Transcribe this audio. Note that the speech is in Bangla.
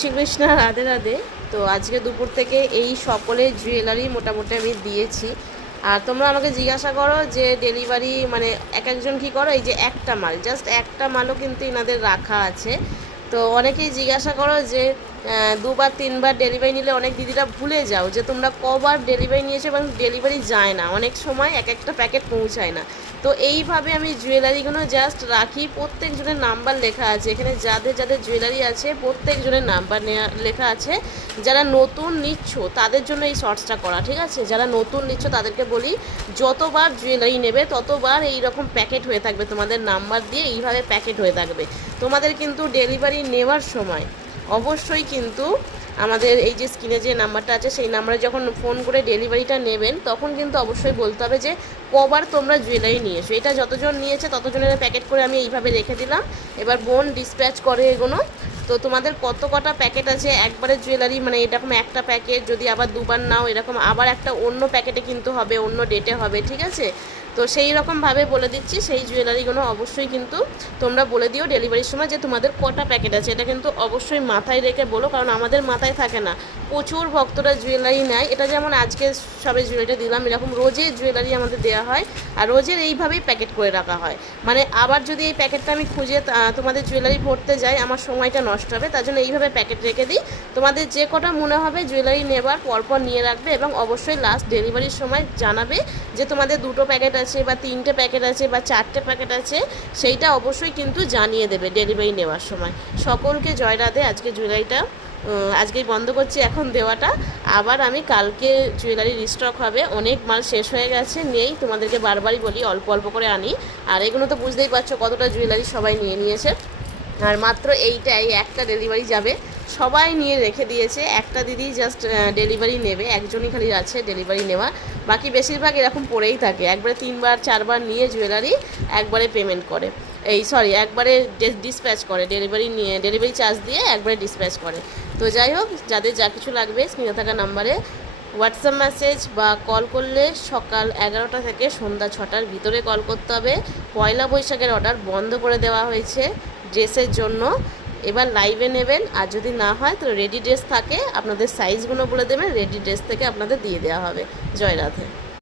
শ্রীকৃষ্ণ, রাধে রাধে। তো আজকে দুপুর থেকে এই সকলের জুয়েলারি মোটামুটি আমি দিয়েছি। আর তোমরা আমাকে জিজ্ঞাসা করো যে ডেলিভারি মানে এক একজন কী করো, এই যে একটা মাল, জাস্ট একটা মালও কিন্তু এনাদের রাখা আছে। তো অনেকেই জিজ্ঞাসা করো যে দুবার তিনবার ডেলিভারি নিলে অনেক দিদিরা ভুলে যাও যে তোমরা কবার ডেলিভারি নিয়েছো এবং ডেলিভারি যায় না, অনেক সময় এক একটা প্যাকেট পৌঁছায় না। তো এইভাবে আমি জুয়েলারিগুলো জাস্ট রাখি, প্রত্যেকজনের নাম্বার লেখা আছে এখানে, যাদের যাদের জুয়েলারি আছে প্রত্যেকজনের নাম্বার লেখা আছে। যারা নতুন নিচ্ছ তাদের জন্য এই শর্টসটা করা, ঠিক আছে? যারা নতুন নিচ্ছ তাদেরকে বলি, যতবার জুয়েলারি নেবে ততবার এই রকম প্যাকেট হয়ে থাকবে, তোমাদের নাম্বার দিয়ে এইভাবে প্যাকেট হয়ে থাকবে। তোমাদের কিন্তু ডেলিভারি নেওয়ার সময় অবশ্যই কিন্তু আমাদের এই যে স্ক্রিনে যে নাম্বারটা আছে সেই নাম্বারে যখন ফোন করে ডেলিভারিটা নেবেন তখন কিন্তু অবশ্যই বলতে হবে যে কবার তোমরা জুয়েলারি নিয়েছো। এটা যতজন নিয়েছে ততজনের প্যাকেট করে আমি এইভাবে রেখে দিলাম। এবার বোন ডিসপ্যাচ করে এগুলো। তো তোমাদের কত কটা প্যাকেট আছে একবারে জুয়েলারি, মানে এরকম একটা প্যাকেট যদি আবার দুবার নাও এরকম আবার একটা অন্য প্যাকেটে কিন্তু হবে, অন্য ডেটে হবে, ঠিক আছে? তো সেই রকমভাবে বলে দিচ্ছি, সেই জুয়েলারিগুলো অবশ্যই কিন্তু তোমরা বলে দিও ডেলিভারির সময় যে তোমাদের কটা প্যাকেট আছে। এটা কিন্তু অবশ্যই মাথায় রেখে বলো, কারণ আমাদের মাথায় থাকে না। প্রচুর ভক্তরা জুয়েলারি নেয়, এটা যেমন আজকে সবে জুয়েলারিটা দিলাম, এরকম রোজের জুয়েলারি আমাদের দেওয়া হয় আর রোজের এইভাবেই প্যাকেট করে রাখা হয়। মানে আবার যদি এই প্যাকেটটা আমি খুঁজে তোমাদের জুয়েলারি ভরতে যাই আমার সময়টা নষ্ট হবে, তার জন্য এইভাবে প্যাকেট রেখে দিই। তোমাদের যে কটা মনে হবে জুয়েলারি নেবার পরপর নিয়ে রাখবে এবং অবশ্যই লাস্ট ডেলিভারির সময় জানাবে যে তোমাদের দুটো প্যাকেট আছে বা তিনটে প্যাকেট আছে বা চারটে প্যাকেট আছে, সেইটা অবশ্যই কিন্তু জানিয়ে দেবে ডেলিভারি নেওয়ার সময়। সকলকে জয় রাধে। আজকে জুয়েলারিটা আজকেই বন্ধ করছি এখন দেওয়াটা, আবার আমি কালকে জুয়েলারি রিস্টক হবে। অনেক মাল শেষ হয়ে গেছে, নেই, তোমাদেরকে বারবারই বলি অল্প অল্প করে আনি। আর এগুলো তো বুঝতেই পারছো কতটা জুয়েলারি সবাই নিয়ে নিয়েছে। আর মাত্র এইটাই একটা ডেলিভারি যাবে, সবাই নিয়ে রেখে দিয়েছে। একটা দিদি জাস্ট ডেলিভারি নেবে, একজনই খালি আছে ডেলিভারি নেওয়া, বাকি বেশিরভাগ এরকম পড়েই থাকে। একবারে তিনবার চারবার নিয়ে জুয়েলারি একবারে পেমেন্ট করে, একবারে ডিসপ্যাচ করে, ডেলিভারি চার্জ দিয়ে একবারে ডিসপ্যাচ করে। তো যাই হোক, যাদের যা কিছু লাগবে স্ক্রিনে থাকা নাম্বারে হোয়াটসঅ্যাপ মেসেজ বা কল করলে সকাল 11টা থেকে সন্ধ্যা 6টার ভিতরে কল করতে হবে। পয়লা বৈশাখের অর্ডার বন্ধ করে দেওয়া হয়েছে ড্রেসের জন্য। এবার লাইভে নেবেন, আর যদি না হয় তো রেডি ড্রেস থাকে, আপনাদের সাইজগুলো বলে দেবেন, রেডি ড্রেস থেকে আপনাদের দিয়ে দেওয়া হবে। জয় রাধে।